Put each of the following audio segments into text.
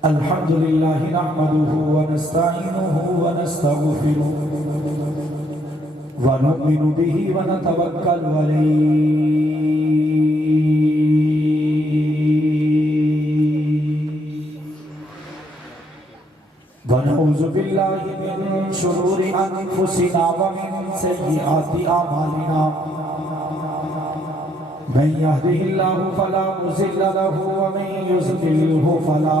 الحمد لله نحمده ونستعينه ونستغفره ونؤمن به ونتوكل عليه ونعوذ بالله من شرور أنفسنا ومن سيئات أعمالنا من يهده الله فلا مضل له ومن يضلله فلا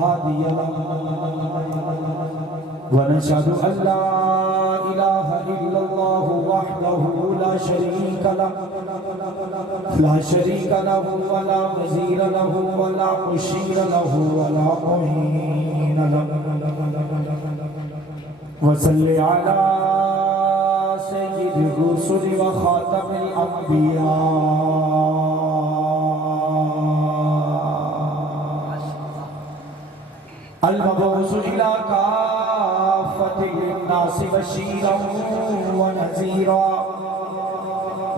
هادي له ونشهد أن لا إله إلا الله وحده لا شريك له ولا وزير له ولا مشير له ولا معين له وصل على سيد الرسل وخاتم الأنبياء المبعوث إلى كافة الناس بشيرا ونذيرا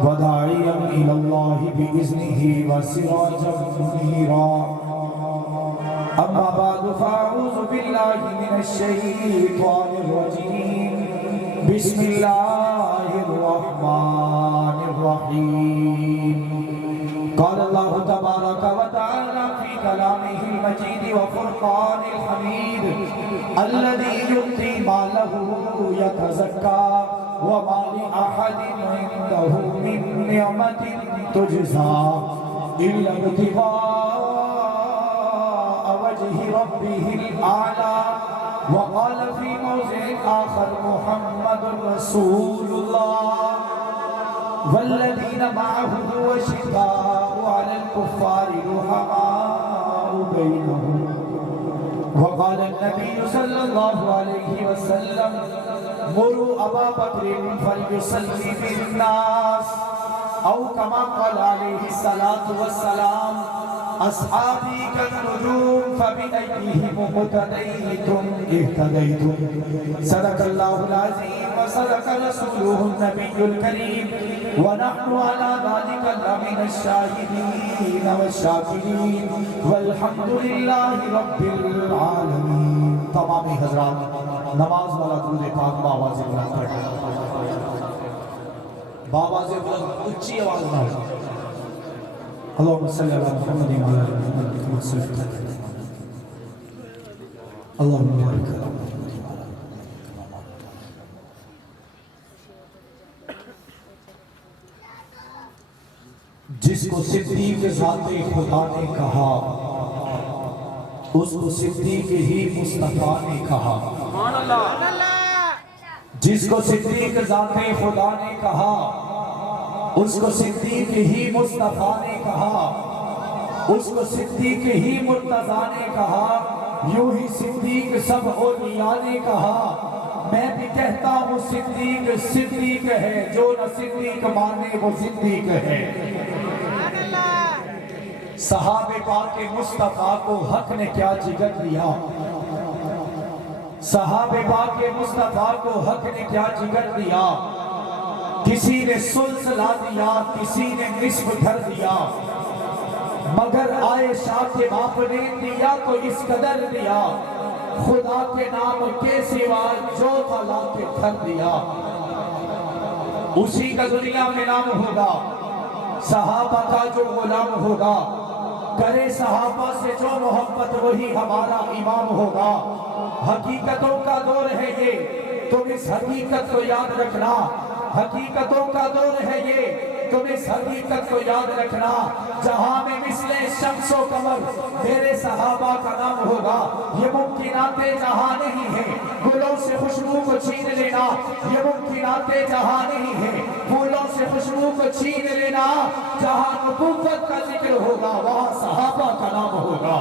وداعيا إلى الله بإذنه وسراجا منيرا أما بعد فأعوذ بالله من الشيطان الرجيم بسم الله الرحمن الرحيم قال الله تبارك وتعالى في كلامه المجيد وفرقان الحميد الذي يؤتي ماله يتزكى وما لأحد عنده من نعمة تجزى إلا ابتغاء وجه ربه الأعلى وقال في موضع آخر محمد رسول الله والذين معه أشداء على الكفار رحماء بينهم وقال النبي صلى الله عليه وسلم مروا أبا بكر فليصلي بالناس أو كما قال عليه الصلاة والسلام أصحابي كالنجوم فبأيهم اقتديتم اهتديتم صدق الله العظيم وصدق رسوله النبي الكريم ونحن على ذلك لمن الشاهدين والشاكرين والحمد لله رب العالمين. تمام حضرات نماز والا درود پاک باواز بلند کر باواز بلند اچھی آواز نہ اللهم صل على محمد وعلى ال محمد كما صليت على اللهم بارك على محمد وعلى ال محمد. جس کو صدیق ذات خدا نے کہا اس کو صدیق ہی مصطفیٰ نے کہا. جس کو صدیق ذات خدا نے کہا اس کو صدیق ہی مصطفیٰ نے کہا. اس کو صدیق ہی مرتضیٰ نے کہا. یوں ہی صدیق سب اولیاء نے کہا. میں بھی کہتا ہوں صدیق صدیق ہے جو نہ صدیق مانے وہ صدیق ہے. صحابہ پاک مصطفیٰ کو حق نے کیا جگر دیا. صحابہ پاک مصطفیٰ کو حق نے کیا جگر دیا. کسی نے سلسلہ دیا کسی نے نصف دھر دیا مگر عائشہ کے باپ نے دیا تو اس قدر دیا. خدا کے نام کے سوا جو تھا لا کے دھر دیا. اسی کا دنیا میں نام ہوگا. صحابہ کا جو غلام ہوگا کرے صحابہ سے جو محبت وہی ہمارا امام ہوگا. حقیقتوں کا دور ہے یہ تم اس حقیقت کو یاد رکھنا. حقیقتوں کا دور ہے یہ تم اس حقیقت کو یاد رکھنا. جہاں میں مثل شمس و قمر میرے صحابہ کا نام ہوگا. یہ ممکنات جہاں نہیں ہے گلوں سے خوشبو کو چھین لینا. یہ ممکنات جہاں نہیں ہے پھولوں سے خوشبو کو چھین لینا. جہاں نبوت کا ذکر ہوگا وہاں صحابہ کا نام ہوگا.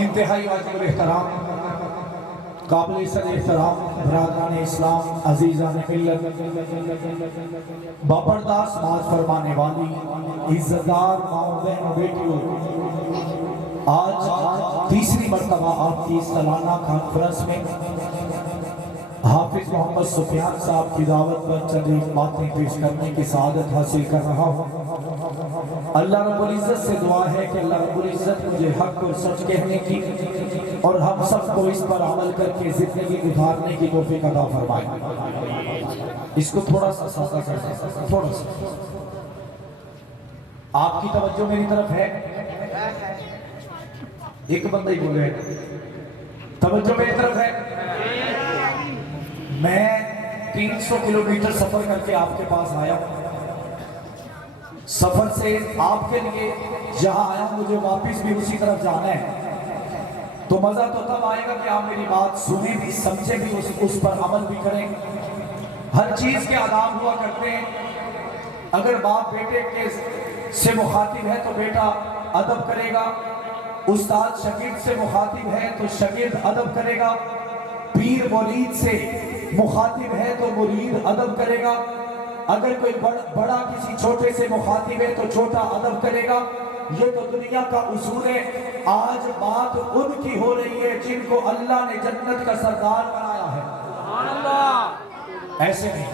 انتہائی واجب الاحترام قابل صد احترام برادران اسلام عزیزان ملت باپرداس ناز فرمانے والی عزتدار ماؤں بہن و بیٹیوں، آج تیسری مرتبہ آپ کی سالانہ کانفرنس میں حافظ محمد سفیان صاحب کی دعوت پر چند ایک باتیں پیش کرنے کی سعادت حاصل کر رہا ہوں۔ اللہ رب العزت سے دعا ہے کہ اللہ رب العزت مجھے حق اور سچ کہنے کی اور ہم سب کو اس پر عمل کر کے زندگی گزارنے کی توفیق عطا فرمائے۔ اس کو تھوڑا سا سادہ کر دیں، تھوڑا سا۔ آپ کی توجہ میری طرف ہے؟ ایک بندہ ہی بولے توجہ میری طرف ہے۔ میں 300 کلومیٹر سفر کر کے آپ کے پاس آیا ہوں۔ سفر سے آپ کے لیے جہاں آیا مجھے واپس بھی اسی طرف جانا ہے، تو مزہ تو تب آئے گا کہ آپ میری بات سنیں بھی، سمجھیں بھی، اس پر عمل بھی کریں۔ ہر چیز کے آداب ہوا کرتے ہیں۔ اگر باپ بیٹے کے سے مخاطب ہے تو بیٹا ادب کرے گا، استاد شاگرد سے مخاطب ہے تو شاگرد ادب کرے گا، پیر مرید سے مخاطب ہے تو مرید ادب کرے گا، اگر کوئی بڑا کسی چھوٹے سے مخاطب ہے تو چھوٹا ادب کرے گا۔ یہ تو دنیا کا اصول ہے۔ آج بات ان کی ہو رہی ہے جن کو اللہ نے جنت کا سردار بنایا ہے۔ ایسے نہیں،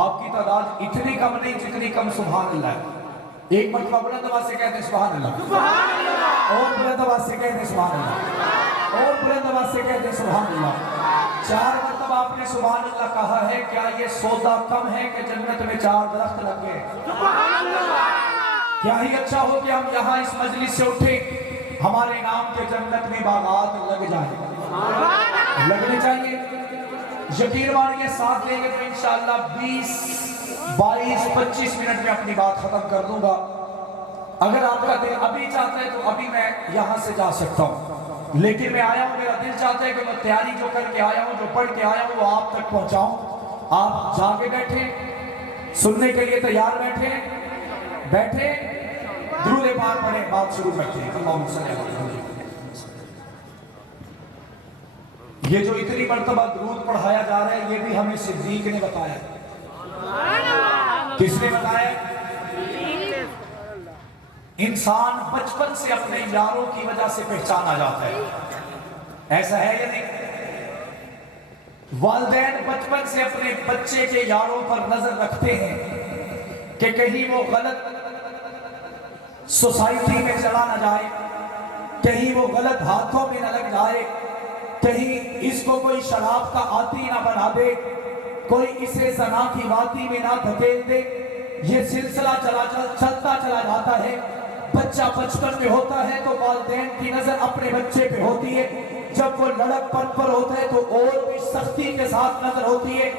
آپ کی تعداد اتنی کم نہیں جتنی کم سبحان اللہ ہے۔ ایک مرتبہ بلند آواز سے کہتے ہیں سبحان اللہ، اور بلند آواز سے کہتے ہیں سبحان اللہ، اور بلند آواز سے کہتے ہیں سبحان اللہ۔ 4 مرتبہ آپ نے سبحان اللہ کہا ہے، کیا یہ سودا کم ہے کہ جنت میں 4 درخت لگ گئے؟ کیا ہی اچھا ہو کہ ہم یہاں اس مجلس سے اٹھیں، ہمارے نام کے جنت میں باغات لگ جائیں، لگنے چاہیے۔ یقین مانیے ساتھ لیں گے تو انشاءاللہ 20 22 25 منٹ میں اپنی بات ختم کر دوں گا۔ اگر آپ کا دل ابھی چاہتا ہے تو ابھی میں یہاں سے جا سکتا ہوں، لیکن میں آیا ہوں، میرا دل چاہتا ہے کہ میں تیاری جو کر کے آیا ہوں، جو پڑھ کے آیا ہوں، وہ آپ تک پہنچاؤں۔ آپ جا کے بیٹھے، سننے کے لیے تیار بیٹھے، درود پاک پڑھیں، بات شروع کرتے ہیں۔ اللہم صلی اللہ علیہ وسلم۔ یہ جو اتنی مرتبہ درود پڑھایا جا رہا ہے، یہ بھی ہمیں صدیق نے بتایا۔ کس نے بتایا؟ انسان بچپن سے اپنے یاروں کی وجہ سے پہچانا جاتا ہے، ایسا ہے یا نہیں؟ والدین بچپن سے اپنے بچے کے یاروں پر نظر رکھتے ہیں کہ کہیں وہ غلط سوسائٹی میں چلا نہ جائے، کہیں وہ غلط ہاتھوں میں نہ لگ جائے، کہیں اس کو کوئی شراب کا عادی نہ بنا دے، کوئی اسے زنا کی وادی میں نہ دھکیل دے۔ یہ سلسلہ چلتا چلا جاتا ہے۔ بچہ بچپن میں ہوتا ہے تو والدین کی نظر اپنے بچے پہ ہوتی ہے، جب وہ لڑک پن پر ہوتا ہے تو اور بھی سختی کے ساتھ نظر ہوتی ہے،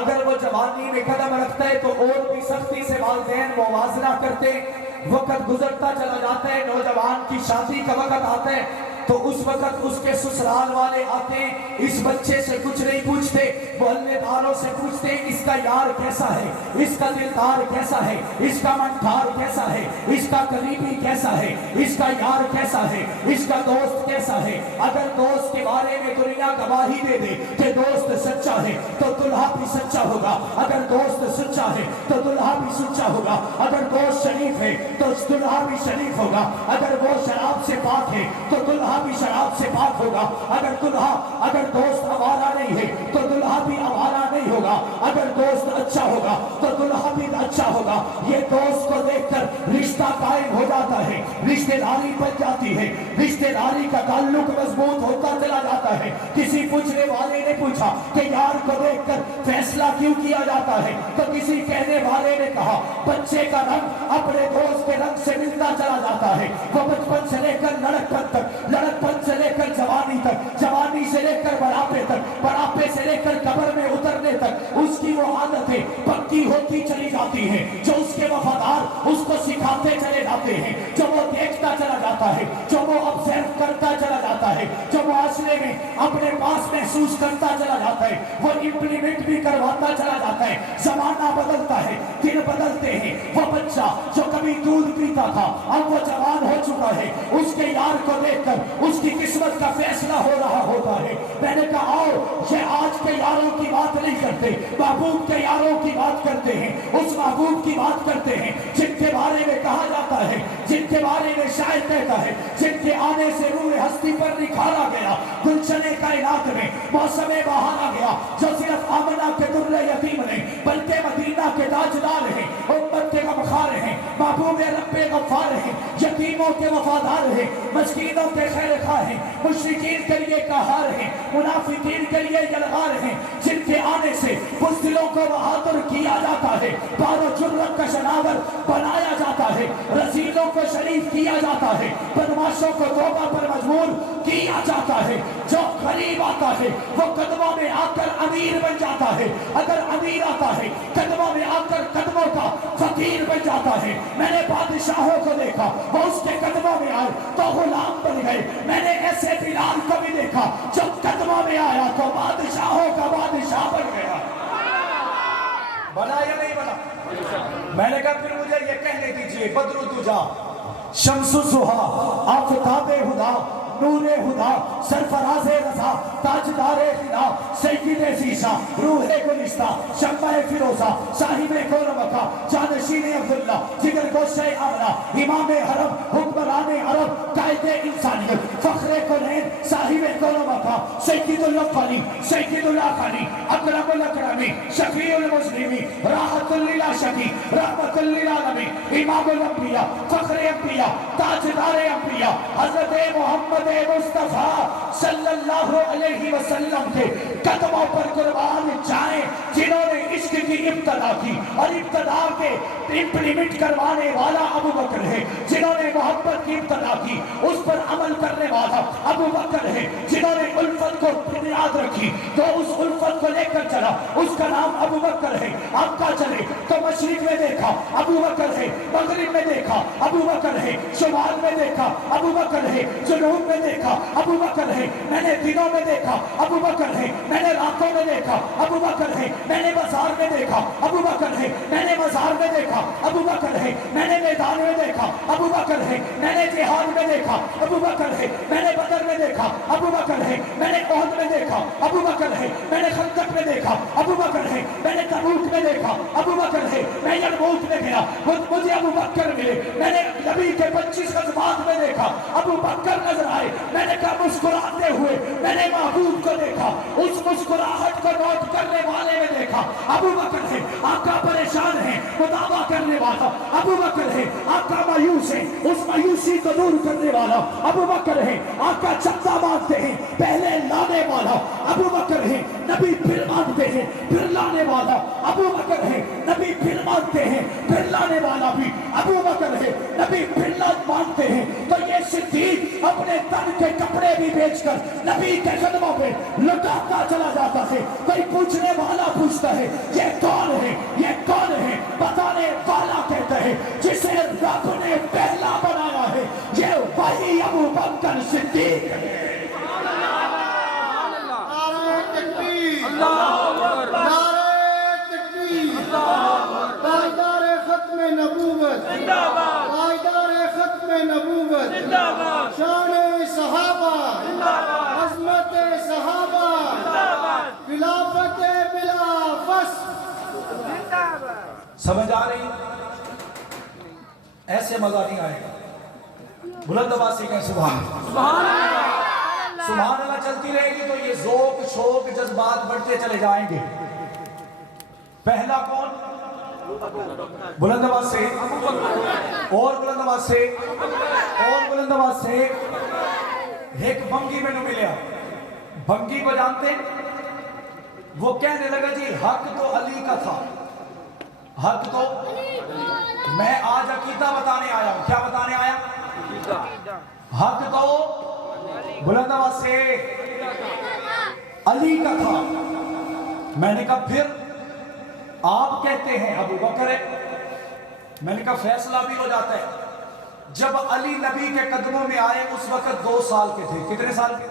اگر وہ جوانی میں قدم رکھتا ہے تو اور بھی سختی سے والدین موازنہ کرتے ہیں۔ وقت گزرتا چلا جاتا ہے، نوجوان کی شادی کا وقت آتا ہے تو اس وقت اس کے سسرال والے آتے ہیں، اس بچے سے کچھ نہیں پوچھتے، محلے داروں سے پوچھتے ہیں اس کا یار کیسا ہے، اس کا دلدار کیسا ہے، اس کا منٹھار کیسا ہے، اس کا قریبی کیسا ہے، اس کا یار کیسا ہے، اس کا دوست کیسا ہے۔ اگر دوست کے بارے میں دنیا گواہی دے دے کہ دوست سچا ہے تو دلہا بھی سچا ہوگا، اگر دوست سچا ہے تو دلہا بھی سچا ہوگا، اگر دوست شریف ہے تو دلہا بھی شریف ہوگا، اگر وہ شراب سے پاک ہے تو دلہا بھی شراب سے پاک ہوگا، اگر دوست آوارہ نہیں ہے تو دلہا بھی آوارہ نہیں ہوگا، اگر دوست اچھا ہوگا تو دلہا بھی اچھا ہوگا۔ یہ دوست کو دیکھ کر رشتہ قائم ہو جاتا ہے، رشتہ داری بن جاتی ہے، رشتہ داری کا تعلق مضبوط ہوتا چلا جاتا ہے۔ کسی پوچھنے والے نے پوچھا کہ یار کو دیکھ کر فیصلہ کیوں کیا جاتا ہے، تو کسی کہنے والے نے کہا بچے کا رنگ اپنے دوست کے رنگ سے ملتا چلا جاتا ہے۔ وہ بچپن سے لے کر لڑکپن تک، لڑکپن سے لے کر جوانی تک، جوانی سے لے کر بڑھاپے تک، بڑھاپے سے لے کر قبر میں اترنے تک اس کی وہ عادتیں پکی ہوتی چلی جاتی ہیں، جو اس کے وفادار اس کو سکھاتے چلے جاتے ہیں، جو وہ دیکھتا چلا جاتا ہے، جو وہ آبزرو کرتا چلا جاتا ہے، جو معاشرے میں اپنے پاس محسوس کرتا چلا جاتا ہے، وہ امپلیمنٹ بھی کرواتا چلا جاتا ہے۔ زمانہ بدلتا ہے، دن بدلتے ہیں۔ وہ بچہ جو کبھی دودھ پیتا تھا اب وہ جوان ہو چکا ہے، اس کے یار کو دیکھ کر اس کی قسمت کا فیصلہ ہو رہا ہوتا ہے۔ میں نے کہا آؤ، یہ آج کے یاروں کی بات نہیں کرتے، محبوب کے یاروں کی بات کرتے ہیں، اس محبوب کی بات کرتے ہیں جن کے بارے میں کہا جاتا ہے، جن کے بارے میں شاعر کہتا ہے، جن کے آنے سے روح ہستی پر نکھارا گیا، گلشن کائنات میں موسم بہار آ گیا جو صرف آمنہ کے در یتیم نہیں بلکہ مدینہ کے تاجدار ہیں، امت کے غمخوار ہیں، محبوب رب غفار ہیں، یتیموں کے وفادار ہیں، مسکینوں کے خیر خواہ ہیں، مشرکین کے لیے قہار ہیں، منافقین کے لیے یلغار ہیں، جن کے آنے سے بزدلوں کو بہادر کیا جاتا ہے، بار و جرت کا شناور بنایا جاتا ہے، رذیلوں کو شریف کیا جاتا ہے، بدماشوں کو توبہ پر مجبور کیا جاتا ہے۔ جو غریب آتا ہے وہ قدموں میں آ کر امیر بن جاتا ہے، اگر امیر آتا ہے قدموں میں آ کر قدموں کا فقیر بن جاتا ہے۔ میں نے بادشاہوں کو دیکھا وہ اس کے قدموں میں آئے تو غلام بن گئے، میں نے ایسے بلال کو بھی دیکھا جو قدموں میں آیا تو بادشاہوں کا بادشاہ بن گیا۔ بنا یا نہیں بنا؟ میں نے کہا پھر مجھے یہ کہنے دیجئے، بدر الدجا، شمس الضحیٰ، آفتاب ہدا، نور ہدا، سرفراز رضا، تاجدار خدا، سید زیشا، روح گلستہ، شمع فیروزہ، صاحب کون مکہ، جانشین عبداللہ، جگر گوشہ آمنہ، امام حرم، حکمران عرب، قائد انسانیت، فخر کونین، صاحب کون مکہ، سید الاولی، سید الاخری، اکرم الاکرمی، شفیع المسلمی، راحت للعاشقی، رحمت للعالمین، امام الانبیاء، فخر انبیاء، تاجدار انبیاء، حضرت محمد مصطفیٰ صلی اللہ علیہ وسلم کے قدموں پر قربان جائیں، جنہوں نے عشق کی ابتدا کی اور ابتدا کے امپلیمنٹ کروانے والا ابو بکر ہے، جنہوں نے محبت کی ابتدا کی اس پر عمل کرنے والا ابو بکر ہے، جنہوں نے الفت کو بنیاد رکھی تو اس الفت کو لے کر چلا، اس کا نام ابو بکر ہے۔ آپ کا چلے تو مشرق میں دیکھا ابو بکر ہے، مغرب میں دیکھا ابو بکر ہے، شمال میں دیکھا ابو بکر ہے، جنوب میں دیکھا ابو بکر ہے، میں نے دنوں میں دیکھا ابو بکر ہے، میں نے راتوں میں دیکھا ابو بکر ہے، میں نے بازار میں دیکھا ابو بکر ہے، میں نے مزار میں دیکھا ابو بکر ہے، میں نے میدان میں دیکھا ابو بکر ہے، میں نے جہاد میں دیکھا ابو بکر ہے، میں نے بدر میں دیکھا ابو بکر ہے، میں نے احد میں دیکھا ابو بکر ہے، میں نے خندق میں دیکھا ابو بکر ہے، میں نے تبوک میں دیکھا ابو بکر ہے، میں یرموک میں گیا مجھے ابو بکر ملے، میں نے نبی کے 25 غزوات میں دیکھا ابو بکر نظر آئے، میں نے کہا مسکراتے ہوئے میں نے محبوب کو دیکھا، اس مسکراہٹ کو نوٹ کرنے والے میں دیکھا ابو بکر ہے، آقا پریشان ہے مداوا کرنے والا ابو بکر ہے، آقا مایوس ہے اس مایوسی کو دور کرنے والا ابو بکر ہے، آقا چکتا مانگتے ہیں پہلے لانے والا ابو بکر ہے، نبی پھر مانگتے ہیں پھر لانے والا ابو بکر ہے، نبی پھر مانگتے ہیں پھر لانے والا بھی ابو بکر ہے، نبی پھر مانگتے ہیں تو یہ صدیق اپنے تن کے کپڑے بھی بیچ کر نبی کے قدموں پہ لٹاتا چلا جاتا ہے۔ کوئی پوچھنے والا پوچھتا ہے یہ کون ہے، یہ کون ہے؟ بتانے والا کہتا ہے جسے رب نے پہلا بنایا ہے یہ وہی ابو بکر صدیق ہے۔ پائیدار ختم نبوت، پائیدار ختم نبوت، شان صحابہ، عظمت صحابہ، خلافت بلا فصل۔ سمجھ آ رہی؟ ایسے مزہ نہیں آئے گا، بلند آواز سے کہیں سبحان اللہ، سبحان اللہ چلتی رہے گی تو یہ ذوق شوق جذبات بڑھتے چلے جائیں گے۔ پہلا کون؟ بلند آواز سے اور بلند آواز سے اور بلند آواز سے۔ ایک بنگی میں نے ملیا، بنگی کو جانتے؟ وہ کہنے لگا جی حق تو علی کا تھا، حق تو میں آج عقیدہ بتانے آیا ہوں۔ کیا بتانے آیا؟ حق تو بلند آواز سے علی کا تھا۔ میں نے کہا پھر آپ کہتے ہیں ابو بکر ہے۔ میں نے کہا فیصلہ بھی ہو جاتا ہے۔ جب علی نبی کے قدموں میں آئے اس وقت 2 سال کے تھے۔ کتنے سال کے؟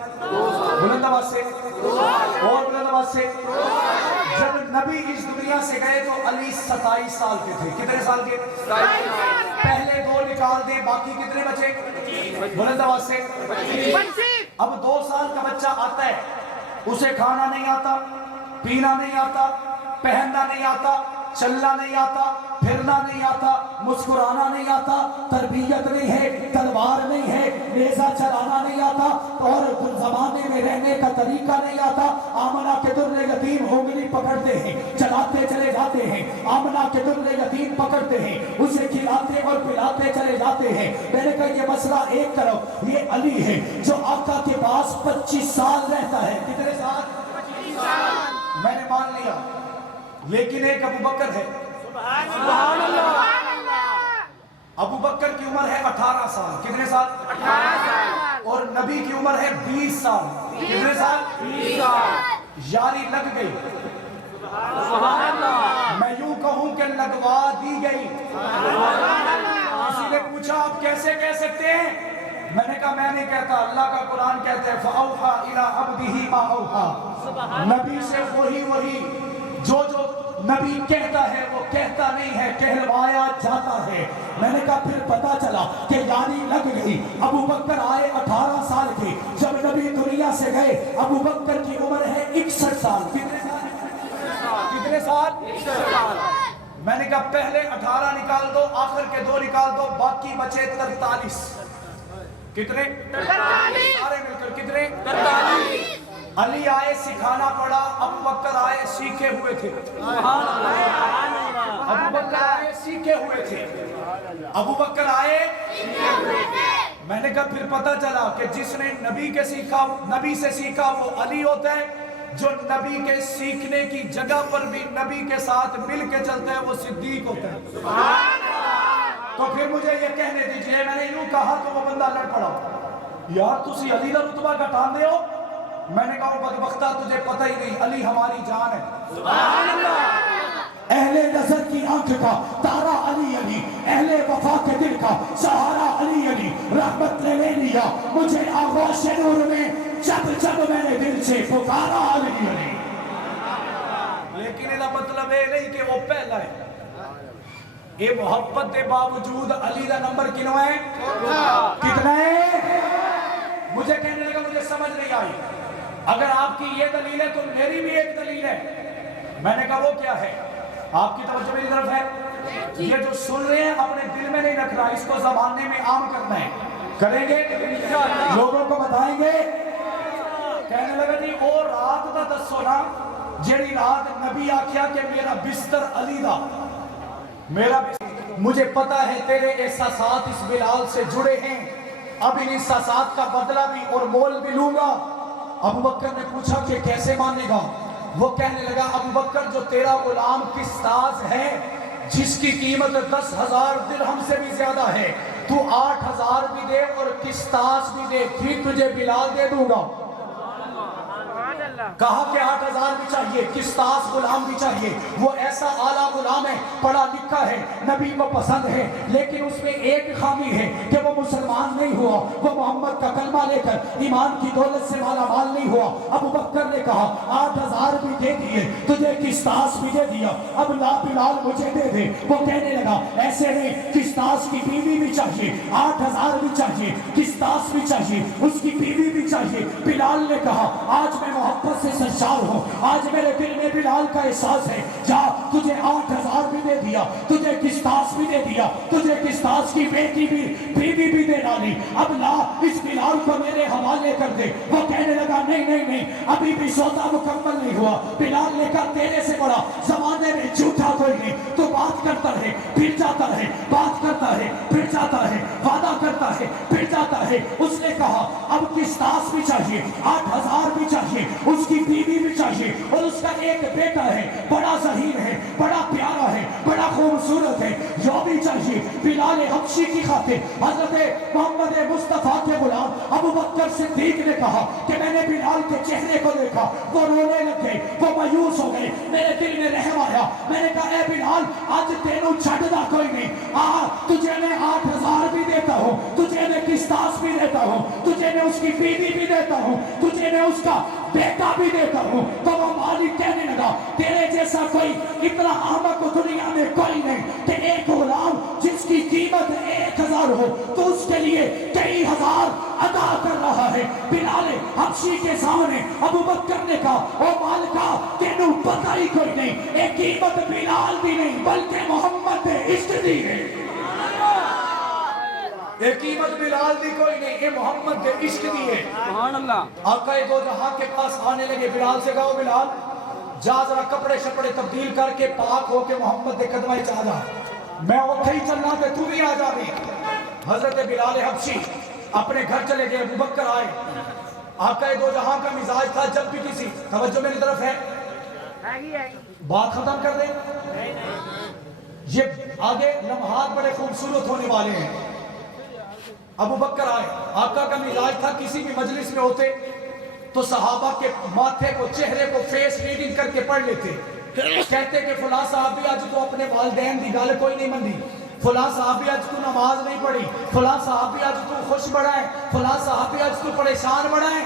بلند آواز سے اور بلند آواز سے۔ جب نبی اس دنیا سے گئے تو علی 27 سال کے تھے۔ کتنے سال کے؟ پہلے 2 نکال دیں، باقی کتنے بچے؟ بلند آواز سے۔ اب 2 سال کا بچہ آتا ہے، اسے کھانا نہیں آتا، پینا نہیں آتا، پہننا نہیں آتا، چلنا نہیں آتا، پھرنا نہیں آتا، مسکرانا نہیں آتا، تربیت نہیں ہے، تلوار نہیں ہے، نیزہ چلانا نہیں آتا، اور زمانے میں رہنے کا طریقہ نہیں آتا۔ آمنہ کے در یتیم انگلی پکڑتے ہیں، چلاتے چلے جاتے ہیں، آمنہ کے در یتیم پکڑتے ہیں، اسے کھلاتے اور پلاتے چلے جاتے ہیں۔ میں نے کہا یہ مسئلہ ایک طرف، یہ علی ہے جو آقا کے پاس 25 سال رہتا ہے۔ کتنے سال؟ 25 سال۔ میں نے مان لیا، لیکن ایک ابو بکر ہے۔ سبحان اللہ۔ ابو بکر کی عمر ہے 18 سال۔ کتنے سال؟ 18 سال۔ اور نبی کی عمر ہے 20 سال۔ کتنے سال؟ 20 سال۔ یاری لگ گئی۔ سبحان اللہ۔ میں یوں کہوں کہ لگوا دی گئی۔ کسی نے پوچھا آپ کیسے کہہ سکتے ہیں؟ میں نے کہا میں نہیں کہتا، اللہ کا قرآن کہتا ہے فَأَوْحَا إِلَىٰ عَبْدِهِ مَا أَوْحَا۔ نبی سے وہی جو نبی کہتا ہے وہ کہتا نہیں ہے، کہلوایا جاتا ہے۔ میں نے کہا پھر پتا چلا کہ یاری لگ گئی۔ ابو بکر آئے 18 سال کے، جب نبی دنیا سے گئے ابو بکر کی عمر ہے 61 سال۔ کتنے سال؟ کتنے سال؟ 61 سال۔ میں نے کہا پہلے 18 نکال دو، آخر کے 2 نکال دو، باقی بچے 43۔ کتنے؟ 43۔ سارے مل کر کتنے؟ 43۔ علی آئے سکھانا پڑا، ابو بکر آئے سیکھے ہوئے تھے۔ ابو بکر آئے سیکھے ہوئے تھے۔ ابو بکر آئے سیکھے ہوئے تھے۔ میں نے کہا پھر پتا چلا کہ جس نے نبی سے سیکھا وہ علی ہوتا ہے، جو نبی کے سیکھنے کی جگہ پر بھی نبی کے ساتھ مل کے چلتا ہے وہ صدیق ہوتا ہے۔ سبحان اللہ۔ تو پھر مجھے یہ کہنے دیجئے، میں نے یوں کہا تو وہ بندہ لڑ پڑا، یار تسی علی دا رتبہ گھٹان دے ہو۔ میں نے کہا بدبختہ تجھے پتہ ہی نہیں، علی ہماری جان ہے۔ سبحان اللہ۔ اہل نظر کی آنکھ کا تارا علی علی، اہل وفا کے دل کا سہارا علی علی، رحمت نے لے لیا مجھے آغوش نور میں، جب میں نے دل سے پکارا علی علی۔ لیکن یہ مطلب ہے نہیں کہ وہ پہلا ہے۔ یہ محبت کے باوجود علی کا نمبر کنو ہے؟ کتنا ہے؟ مجھے کہنے لگا مجھے سمجھ نہیں آئی، اگر آپ کی یہ دلیل ہے تو میری بھی ایک دلیل ہے۔ میں نے کہا وہ کیا ہے؟ آپ کی توجہ میری طرف ہے؟ یہ جو سن رہے ہیں اپنے دل میں نہیں رکھ رہا، اس کو زبانے میں عام کرنا ہے۔ کریں گے؟ لوگوں کو بتائیں گے؟ کہنے لگا جی وہ رات دا دسو نا جیڑی رات نبی آکھیا کہ میرا بستر علی دا، میرا بستر۔ مجھے پتا ہے تیرے احساسات اس بلال سے جڑے ہیں، اب ان احساسات کا بدلہ بھی اور مول بھی لوں گا۔ ابو بکر نے پوچھا کہ کیسے مانے گا؟ وہ کہنے لگا ابو بکر جو تیرا غلام قسطاس ہے جس کی قیمت 10,000 درہم سے بھی زیادہ ہے، تو 8,000 بھی دے اور قسطاس بھی دے، پھر تجھے بلال دے دوں گا۔ کہا کہ 8,000 بھی چاہیے، قسطاس غلام بھی چاہیے۔ وہ ایسا اعلیٰ غلام ہے، پڑھا لکھا ہے، نبی کو پسند ہے، لیکن اس میں ایک خامی ہے کہ وہ مسلمان نہیں ہوا، وہ محمد کا کلمہ لے کر ایمان کی دولت سے مالا مال نہیں ہوا۔ ابو بکر نے کہا 8,000 بھی دے دیے، تجھے قسطاس بھی دے دیا، اب لا بلال مجھے دے دے۔ وہ کہنے لگا ایسے نہیں، قسطاس کی بیوی بھی چاہیے، 8,000 بھی چاہیے، قسطاس بھی چاہیے، اس کی بیوی بھی چاہیے۔ بلال نے کہا آج میں محبت سے سرشار ہوں، آج میرے دل میں بلال کا احساس ہے، جا تجھے 8,000 بھی دے دیا، تجھے قسطاس بھی دے دیا، تجھے قسطاس کی بیٹی بھی بیوی بھی دے ڈالی، اب لا اس بلال کو میرے حوالے کر دے۔ وہ کہنے لگا نہیں، ابھی بھی سودا مکمل نہیں ہوا۔ بلال نے کہا تیرے سے بڑا زمانے میں جھوٹا کوئی نہیں، تو بات کرتا ہے پھر جاتا ہے، بات کرتا ہے پھر جاتا ہے، وعدہ کرتا ہے پھر جاتا ہے۔ اس نے کہا اب قسطاس بھی چاہیے، 8,000 بھی چاہیے، اس کی بیوی بھی چاہیے، اور اس کا ایک بیٹا ہے، بڑا ظہیر ہے، بڑا پیارا ہے، بڑا خوبصورت ہے، جو بھی چاہیے۔ بلال حبشی کی خاطر حضرت محمد مصطفیٰ کے غلام ابو بکر صدیق نے کہا کہ میں نے بلال کے چہرے کو دیکھا، وہ رونے لگ گئے، وہ مایوس ہو گئے، میرے دل میں رحم آیا۔ میں نے کہا اے بلال آج تینوں چھڑدا کوئی نہیں، تجھے میں 8,000 بھی دیتا ہوں، تجھے میں قسطاس بھی دیتا ہوں، تجھے میں اس کی بیوی بھی دیتا ہوں، تجھے میں اس کا بیٹا بھی دیتا ہوں۔ تو وہ مالک کہنے لگا تیرے جیسا کوئی اتنا احمق دنیا میں کوئی نہیں کہ ایک غلام جس کی قیمت 1,000 ہو تو اس کے لیے کئی ہزار ادا کر رہا ہے۔ بلال حبشی کے سامنے ابو بکر نے کہا او مالکا تینوں پتہ ہی کوئی نہیں، ایک قیمت بلال دی نہیں بلکہ محمد عشق دی ہے۔ اے قیمت بلال دی کوئی نہیں، یہ محمد کے عشق دی ہے۔ سبحان اللہ۔ آقا دو جہاں کے پاس آنے لگے، بلال سے کہو بلال جا ذرا کپڑے شپڑے تبدیل کر کے پاک ہو کے محمد دے قدمہ چاہ جا، میں اوتھے ہی چلنا تے تو بھی آ جا بھی۔ حضرت بلال حبشی اپنے گھر چلے گئے، ابوبکر آئے۔ آقا دو جہاں کا مزاج تھا جب بھی کسی، توجہ میری طرف ہے، بات ختم کر دیں، یہ آگے لمحات بڑے خوبصورت ہونے والے ہیں۔ ابوبکر آئے، آقا کا مزاج تھا کسی بھی مجلس میں ہوتے تو صحابہ کے ماتھے کو چہرے کو فیس ریڈنگ کر کے پڑھ لیتے، کہتے کہ فلاں صحابی آج تو اپنے والدین دی گل کوئی نہیں مندی، فلاں صحابی آج تو نماز نہیں پڑھی، فلاں صحابی آج تو خوش بڑا ہے، فلاں صحابی آج تو پریشان بڑا ہے۔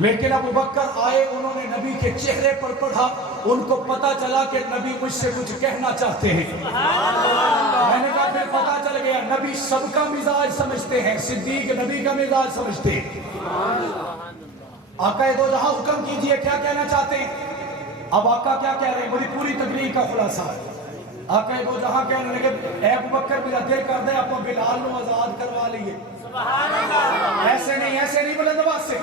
لیکن ابوبکر آئے، انہوں نے نبی کے چہرے پر پڑھا، ان کو پتا چلا کہ نبی مجھ سے کچھ کہنا چاہتے ہیں۔ میں نے کہا پھر پتا چل گیا نبی سب کا مزاج سمجھتے ہیں، صدیق نبی کا مزاج سمجھتے ہیں۔ آقا دو جہاں حکم کیجئے کیا کہنا چاہتے ہیں؟ اب آقا کیا کہہ رہے ہیں، بڑی پوری تقریر کا خلاصہ ہے۔ آقا دو جہاں کہنے لگے اے ابوبکر میرا دل کر دے آپ بلال نو آزاد کروا لیے۔ ایسے نہیں بلند آواز سے۔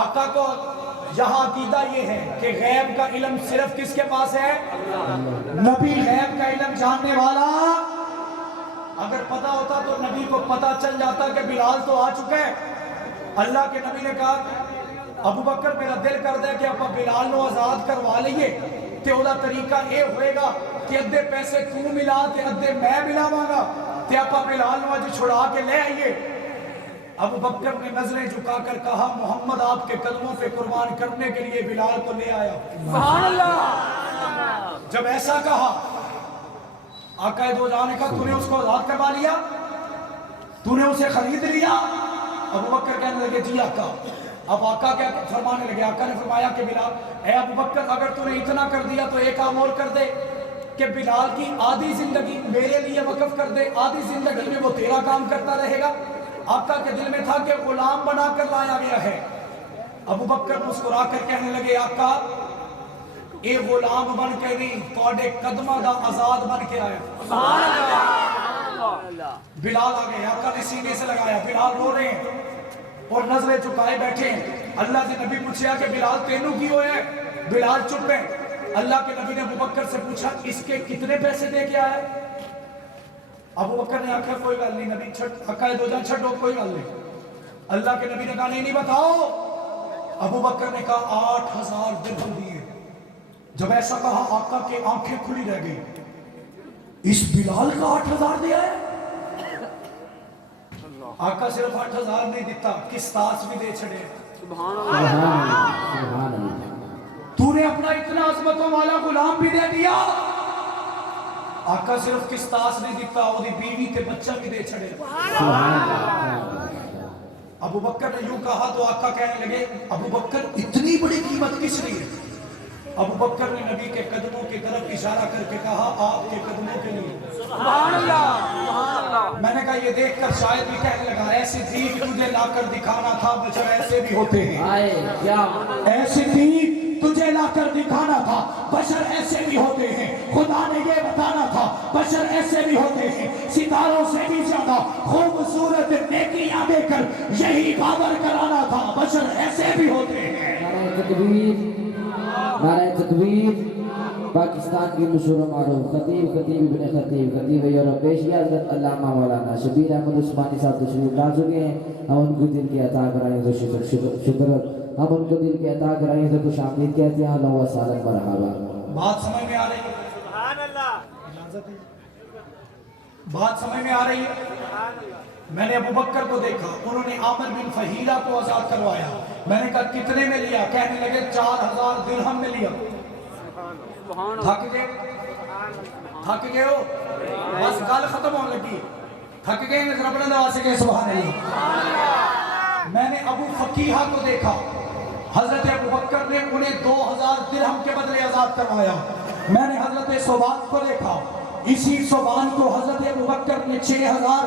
آقا کو یہاں عقیدہ یہ ہے کہ غیب کا علم صرف کس کے پاس ہے؟ نبی غیب کا علم جاننے والا۔ اگر پتا ہوتا تو نبی کو پتا چل جاتا کہ بلال تو آ چکے ہیں۔ اللہ کے نبی نے کہا ابوبکر میرا دل کر دے کہ آپ بلال نو آزاد کروا لئیے، تے اولا طریقہ اے ہوئے گا کہ ادھے پیسے تو ملا تے ادھے میں ملاواں گا، تے آپ بلال نو آج چھڑا کے لے آئیے۔ ابوبکر نے نظریں جھکا کر کہا محمد آپ کے قدموں پہ قربان کرنے کے لیے بلال کو لے آیا۔ سبحان اللہ۔ جب ایسا کہا آقا دو جہاں نے کہا تو نے اس کو آزاد کروا لیا، تو نے اسے خرید لیا؟ ابوبکر کہنے لگے جی آقا۔ اب آقا کیا فرمانے لگے؟ آقا نے فرمایا کہ بلال اے ابوبکر اگر تو نے اتنا کر دیا تو ایک کام اور کر دے کہ بلال کی آدھی زندگی میرے لیے وقف کر دے، آدھی زندگی میں وہ تیرا کام کرتا رہے گا۔ آقا کے دل میں تھا کہ غلام بنا کر لایا گیا ہے۔ ابوبکر مسکرا کر کہنے لگے آقا اے غلام بن کے نہیں، تواڈے قدمہ دا آزاد بن کے آیا۔ بلال آ گئے، آقا نے سینے سے لگایا، بلال رو رہے ہیں اور نظریں چکائے بیٹھے ہیں۔ اللہ سے نبی پوچھا کہ بلال تینوں کی ہوئے ہیں؟ بلال چپ ہے۔ اللہ کے نبی نے ابوبکر سے پوچھا اس کے کتنے پیسے دے کے آیا؟ ابوبکر نے آخر کوئی گل نہیں نبی چھٹ آقا دو جان چھٹو کوئی گل نہیں۔ اللہ کے نبی نے کہا نہیں بتاؤ۔ ابوبکر نے کہا 8000 درہم دیے۔ جب ایسا کہا آقا کے آنکھیں کھلی رہ گئی، اس بلال کا 8000 دیا ہے؟ آقا صرف 8000 نہیں دیتا، قسطاس بھی دے چھڑے۔ سبحان اللہ۔ تو نے اپنا اتنا عظمتوں والا غلام بھی دے دیا۔ آقا صرف قسطاس نہیں دیتا، وہ دی بیوی تے بچہ بھی دے چھڑے۔ ابوبکر نے یوں کہا تو آقا کہنے لگے ابوبکر اتنی بڑی قیمت کس لیے؟ ابوبکر نے نبی کے قدموں کی طرف اشارہ کر کے کہا آپ کے قدموں کے لیے۔ سبحان اللہ۔ سبحان اللہ۔ میں نے کہا یہ دیکھ کر شاید بھی کہنے لگا ایسی صدیق تجھے لا کر دکھانا تھا، بشر ایسے بھی ہوتے ہیں۔ اے صدیق تجھے لا کر دکھانا تھا، بشر ایسے بھی ہوتے ہیں۔ خدا نے یہ بتانا تھا، بشر ایسے بھی ہوتے ہیں۔ ستاروں سے بھی زیادہ خوبصورت نیکیاں دے کر یہی باور کرانا تھا، بشر ایسے بھی ہوتے ہیں۔ نعرہ تکبیر، نعرہ تکبیر۔ پاکستان کی مشہور و معروف خطیب ابن خطیب یورپ ایشیا حضرت علامہ مولانا شبیر احمد عثمانی صاحب تشریف لا چکے ہیں۔ ہم ان کو دل کے عطا کرائیں تو شکر، ہم ان کو دل کے عطا کرائیں تو خوش آمدید کہتے ہیں۔ اللہ و سالم مرحبا۔ بات سمجھ میں آ رہی ہے؟ سبحان اللہ۔ بات سمجھ میں آ رہی ہے؟ میں نے ابوبکر کو دیکھا، انہوں نے عامر بن فہیلہ کو آزاد کروایا۔ میں نے کہا کتنے میں لیا؟ کہنے لگے 4000 درہم میں لیا۔ تھک گئے ہو؟ بس گل ختم ہونے لگی، تھک گئے ہیں؟ رب نے دعا سے کہ سبحان اللہ۔ میں نے ابو فقیہہ کو دیکھا، حضرت ابوبکر نے انہیں 2000 درہم کے بدلے آزاد کروایا۔ میں نے حضرت صوبان کو دیکھا، اسی صوبان کو حضرت ابوبکر نے 6000